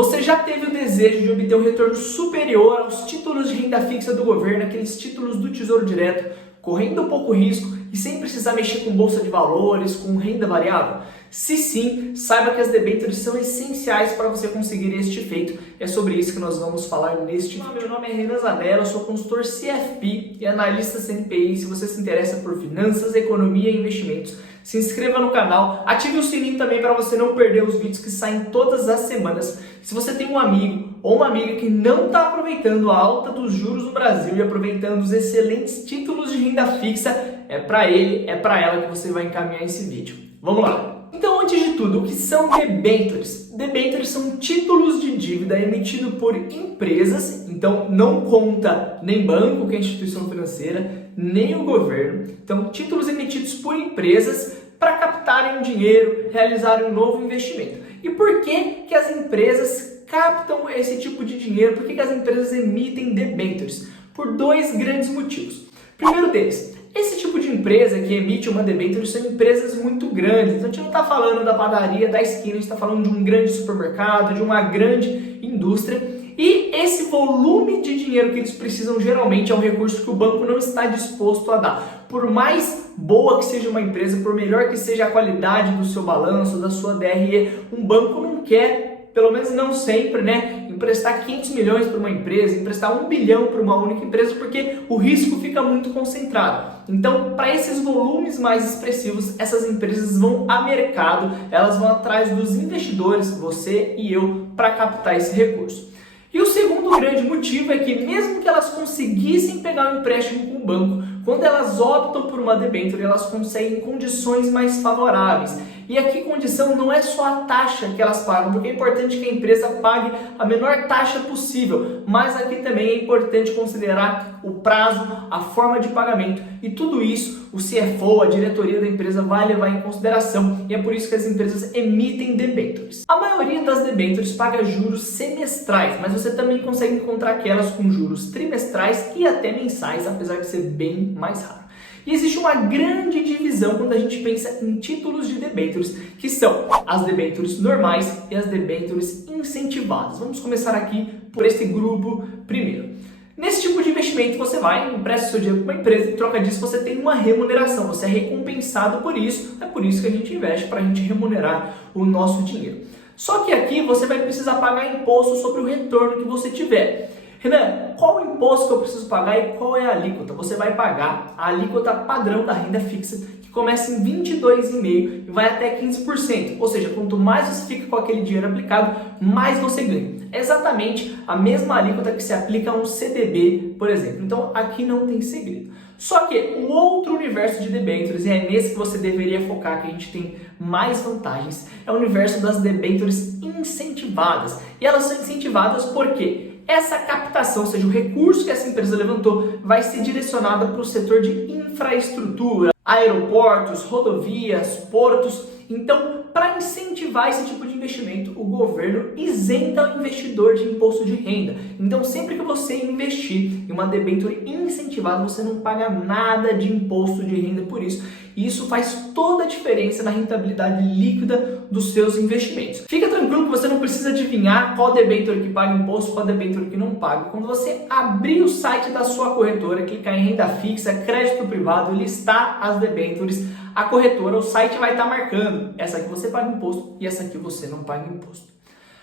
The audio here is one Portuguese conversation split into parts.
Você já teve o desejo de obter um retorno superior aos títulos de renda fixa do governo, aqueles títulos do Tesouro Direto, correndo pouco risco e sem precisar mexer com bolsa de valores, com renda variável? Se sim, saiba que as debêntures são essenciais para você conseguir este feito. É sobre isso que nós vamos falar neste vídeo. Meu nome é Renan Zanella, eu sou consultor CFP e analista CNPI. Se você se interessa por finanças, economia e investimentos, se inscreva no canal, ative o sininho também para você não perder os vídeos que saem todas as semanas. Se você tem um amigo ou uma amiga que não está aproveitando a alta dos juros no Brasil e aproveitando os excelentes títulos de renda fixa, é para ele, é para ela que você vai encaminhar esse vídeo. Vamos lá! Então, antes de tudo, o que são debêntures? Debêntures são títulos de dívida emitidos por empresas, então não conta nem banco, que é a instituição financeira, nem o governo. Então, títulos emitidos por empresas para captarem dinheiro, realizarem um novo investimento. E por que as empresas captam esse tipo de dinheiro? Por que as empresas emitem debêntures? Por dois grandes motivos. Primeiro deles, esse tipo de empresa que emite uma debênture são empresas muito grandes. Então a gente não está falando da padaria da esquina, a gente está falando de um grande supermercado, de uma grande indústria. E esse volume de dinheiro que eles precisam geralmente é um recurso que o banco não está disposto a dar. Por mais boa que seja uma empresa, por melhor que seja a qualidade do seu balanço, da sua DRE, um banco não quer, pelo menos não sempre, emprestar 500 milhões para uma empresa, emprestar 1 bilhão para uma única empresa, porque o risco fica muito concentrado. Então, para esses volumes mais expressivos, essas empresas vão a mercado, elas vão atrás dos investidores, você e eu, para captar esse recurso. E o segundo grande motivo é que mesmo que elas conseguissem pegar um empréstimo com o banco, quando elas optam por uma debênture, elas conseguem condições mais favoráveis. E aqui condição não é só a taxa que elas pagam, porque é importante que a empresa pague a menor taxa possível, mas aqui também é importante considerar o prazo, a forma de pagamento, e tudo isso o CFO, a diretoria da empresa, vai levar em consideração, e é por isso que as empresas emitem debêntures. A maioria das debêntures paga juros semestrais, mas você também consegue encontrar aquelas com juros trimestrais e até mensais, apesar de ser bem mais raro. E existe uma grande divisão quando a gente pensa em títulos de debêntures, que são as debêntures normais e as debêntures incentivadas. Vamos começar aqui por esse grupo primeiro. Nesse tipo de investimento você vai, empresta seu dinheiro para uma empresa e em troca disso você tem uma remuneração, você é recompensado por isso, é por isso que a gente investe, para a gente remunerar o nosso dinheiro. Só que aqui você vai precisar pagar imposto sobre o retorno que você tiver. Renan, qual o imposto que eu preciso pagar e qual é a alíquota? Você vai pagar a alíquota padrão da renda fixa, que começa em 22,5% e vai até 15%. Ou seja, quanto mais você fica com aquele dinheiro aplicado, mais você ganha. É exatamente a mesma alíquota que se aplica a um CDB, por exemplo. Então, aqui não tem segredo. Só que o outro universo de debêntures, e é nesse que você deveria focar, que a gente tem mais vantagens, é o universo das debêntures incentivadas. E elas são incentivadas por quê? Essa captação, ou seja, o recurso que essa empresa levantou, vai ser direcionada para o setor de infraestrutura, aeroportos, rodovias, portos. Então, para incentivar esse tipo de investimento, o governo isenta o investidor de imposto de renda. Então, sempre que você investir em uma debênture incentivada, você não paga nada de imposto de renda por isso. E isso faz toda a diferença na rentabilidade líquida dos seus investimentos. Fica tranquilo que você não precisa adivinhar qual debênture que paga imposto, qual debênture que não paga. Quando você abrir o site da sua corretora, clicar em renda fixa, crédito privado, listar as debêntures, a corretora, o site vai estar marcando. Essa aqui você paga imposto e essa aqui você não paga imposto.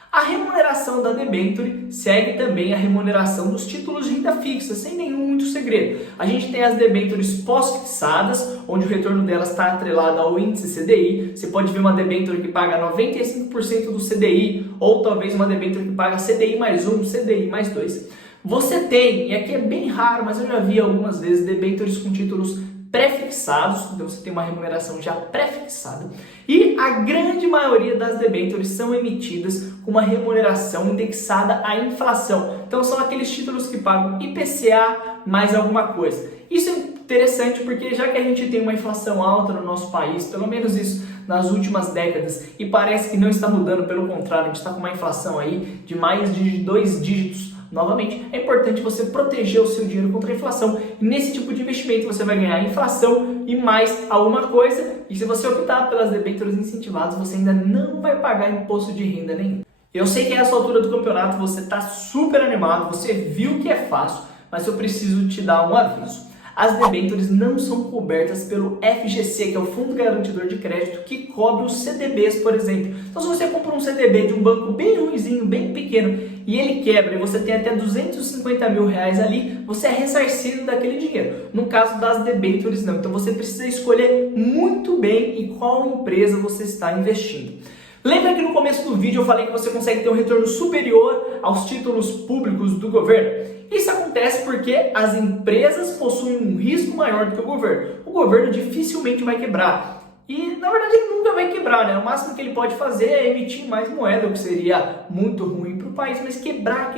A remuneração da debênture segue também a remuneração dos títulos de renda fixa, sem nenhum muito segredo. A gente tem as debêntures pós-fixadas, onde o retorno delas está atrelado ao índice CDI. Você pode ver uma debênture que paga 95% do CDI, ou talvez uma debênture que paga CDI mais 1, CDI mais 2. Você tem, e aqui é bem raro, mas eu já vi algumas vezes, debêntures com títulos pré-fixados, então você tem uma remuneração já pré-fixada, e a grande maioria das debêntures são emitidas com uma remuneração indexada à inflação. Então são aqueles títulos que pagam IPCA mais alguma coisa. Isso é interessante porque já que a gente tem uma inflação alta no nosso país, pelo menos isso nas últimas décadas, e parece que não está mudando, pelo contrário, a gente está com uma inflação aí de mais de 2 dígitos. Novamente, é importante você proteger o seu dinheiro contra a inflação. E nesse tipo de investimento você vai ganhar inflação e mais alguma coisa. E se você optar pelas debêntures incentivadas, você ainda não vai pagar imposto de renda nenhum. Eu sei que a essa altura do campeonato você está super animado, você viu que é fácil, mas eu preciso te dar um aviso. As debêntures não são cobertas pelo FGC, que é o Fundo Garantidor de Crédito, que cobre os CDBs, por exemplo. Então, se você compra um CDB de um banco bem ruinzinho, bem pequeno, e ele quebra e você tem até 250 mil reais ali, você é ressarcido daquele dinheiro. No caso das debêntures, não. Então, você precisa escolher muito bem em qual empresa você está investindo. Lembra que no começo do vídeo eu falei que você consegue ter um retorno superior aos títulos públicos do governo? Isso acontece porque as empresas possuem um risco maior do que o governo. O governo dificilmente vai quebrar. E, na verdade, ele nunca vai quebrar, né? O máximo que ele pode fazer é emitir mais moeda, o que seria muito ruim para o país, mas quebrar,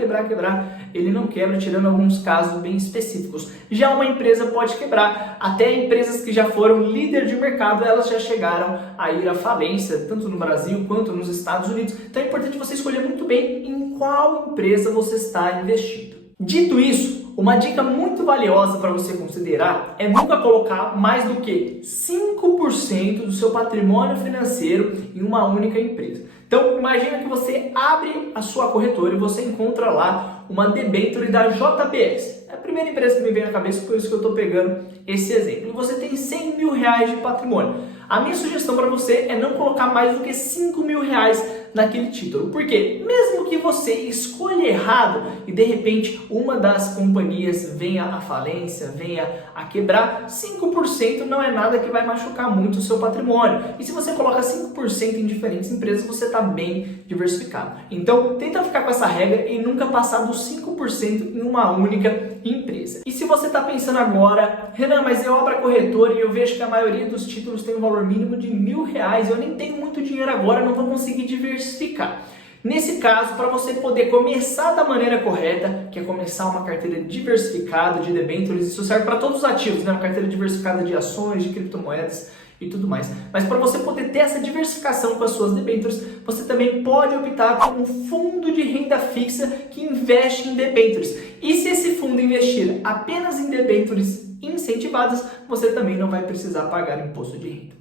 ele não quebra, tirando alguns casos bem específicos. Já uma empresa pode quebrar, até empresas que já foram líder de mercado, elas já chegaram a ir à falência, tanto no Brasil quanto nos Estados Unidos. Então é importante você escolher muito bem em qual empresa você está investindo. Dito isso, uma dica muito valiosa para você considerar é nunca colocar mais do que 5% do seu patrimônio financeiro em uma única empresa. Então, imagina que você abre a sua corretora e você encontra lá uma debênture da JBS. É a primeira empresa que me vem na cabeça, por isso que eu estou pegando esse exemplo. E você tem 100 mil reais de patrimônio. A minha sugestão para você é não colocar mais do que 5 mil reais naquele título. Por quê? Mesmo que você escolha errado e de repente uma das companhias venha à falência, venha a quebrar, 5% não é nada que vai machucar muito o seu patrimônio. E se você coloca 5% em diferentes empresas, você está bem diversificado. Então, tenta ficar com essa regra e nunca passar dos 5% em uma única empresa. E se você está pensando agora, Renan, mas eu abro a corretora e eu vejo que a maioria dos títulos tem um valor mínimo de R$1.000, eu nem tenho muito dinheiro agora, não vou conseguir diversificar. Nesse caso, para você poder começar da maneira correta, que é começar uma carteira diversificada de debêntures, isso serve para todos os ativos, né? Uma carteira diversificada de ações, de criptomoedas e tudo mais. Mas para você poder ter essa diversificação com as suas debêntures, você também pode optar por um fundo de renda fixa que investe em debêntures. E se esse fundo investir apenas em debêntures incentivadas, você também não vai precisar pagar imposto de renda.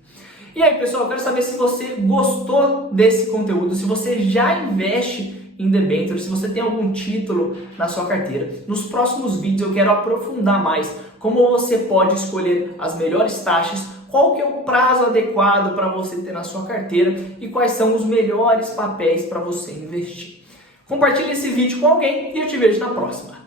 E aí, pessoal, eu quero saber se você gostou desse conteúdo, se você já investe em debêntures, se você tem algum título na sua carteira. Nos próximos vídeos eu quero aprofundar mais como você pode escolher as melhores taxas, qual que é o prazo adequado para você ter na sua carteira e quais são os melhores papéis para você investir. Compartilhe esse vídeo com alguém e eu te vejo na próxima.